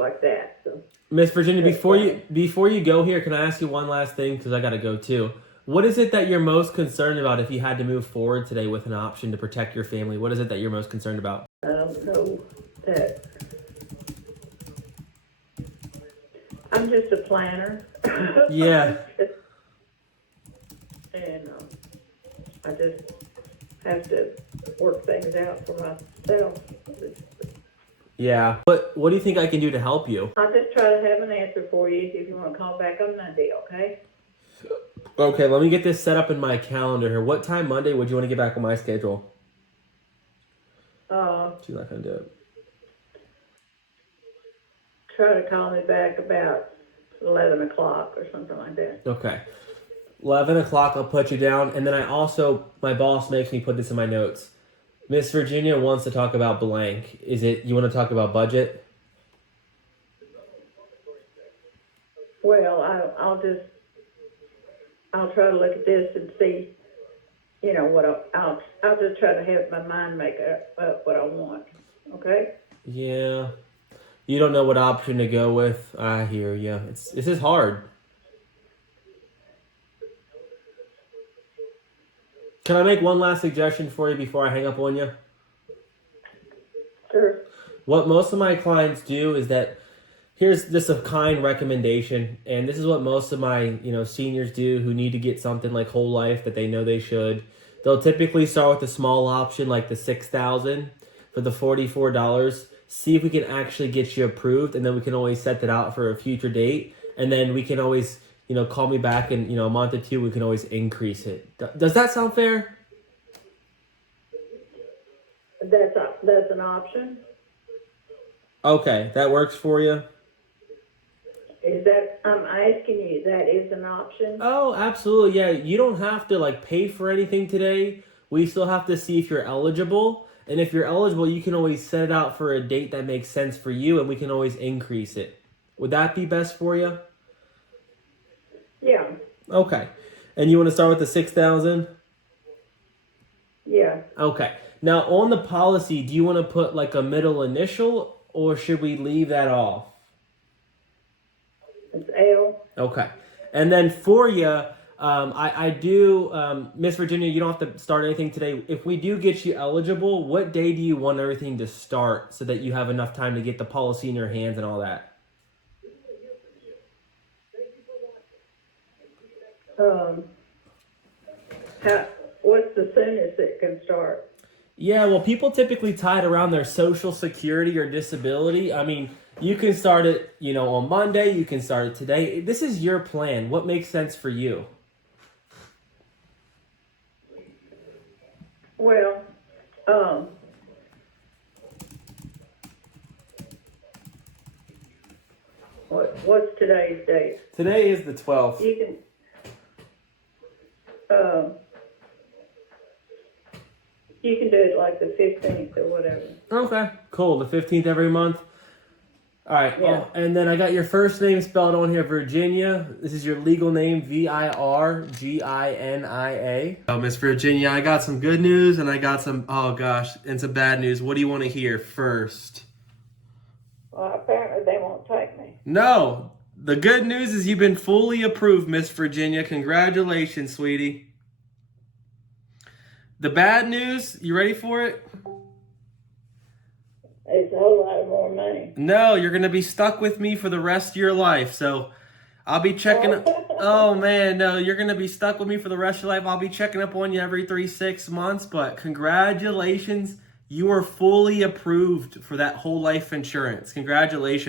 like that. So, Miss Virginia, before you go here, can I ask you one last thing? Because I got to go too. What is it that you're most concerned about if you had to move forward today with an option to protect your family? What is it that you're most concerned about? I don't know that. I'm just a planner. Yeah. And I just have to work things out for myself. Yeah. What do you think I can do to help you? I'll just try to have an answer for you if you want to call back on Monday, okay? Okay, let me get this set up in my calendar here. What time Monday would you want to get back on my schedule? She's not going to do it. Try to call me back about 11 o'clock or something like that. Okay. 11 o'clock, I'll put you down. And then my boss makes me put this in my notes. Miss Virginia wants to talk about blank. You want to talk about budget? Well, I'll try to look at this and see, I'll just try to have my mind make up what I want, okay? Yeah. You don't know what option to go with. I hear you. This is hard. Can I make one last suggestion for you before I hang up on you? Sure. What most of my clients do is that here's just a kind recommendation, and this is what most of my seniors do who need to get something like whole life that they know they should. They'll typically start with a small option like the $6,000 for the $44. See if we can actually get you approved, and then we can always set that out for a future date, and then we can always call me back in a month or two. We can always increase it. Does that sound fair? That's an option. Okay, that works for you. Is that, I'm asking you, that is an option? Oh, absolutely. Yeah, you don't have to pay for anything today. We still have to see if you're eligible. And if you're eligible, you can always set it out for a date that makes sense for you, and we can always increase it. Would that be best for you? Yeah. Okay. And you want to start with the 6,000? Yeah. Okay. Now, on the policy, do you want to put a middle initial, or should we leave that off? It's L. Okay. And then for you, I do, Miss Virginia, you don't have to start anything today. If we do get you eligible, what day do you want everything to start so that you have enough time to get the policy in your hands and all that? What's the soonest it can start? Yeah, well, people typically tie it around their Social Security or disability. I mean, you can start it, on Monday. You can start it today. This is your plan. What makes sense for you? Well, what's today's date? Today is the 12th. You can, you can do it like the 15th or whatever. Okay, cool. The 15th every month. All right. Yeah. Well, and then I got your first name spelled on here, Virginia. This is your legal name, Virginia. Oh, Miss Virginia, I got some good news and I got some, and some bad news. What do you want to hear first? Well, apparently they won't take me. No. The good news is you've been fully approved, Miss Virginia. Congratulations, sweetie. The bad news, you ready for it? It's a whole lot more money. No, you're going to be stuck with me for the rest of your life. So I'll be checking up. Oh, man, no, you're going to be stuck with me for the rest of your life. I'll be checking up on you every 6 months. But congratulations. You are fully approved for that whole life insurance. Congratulations.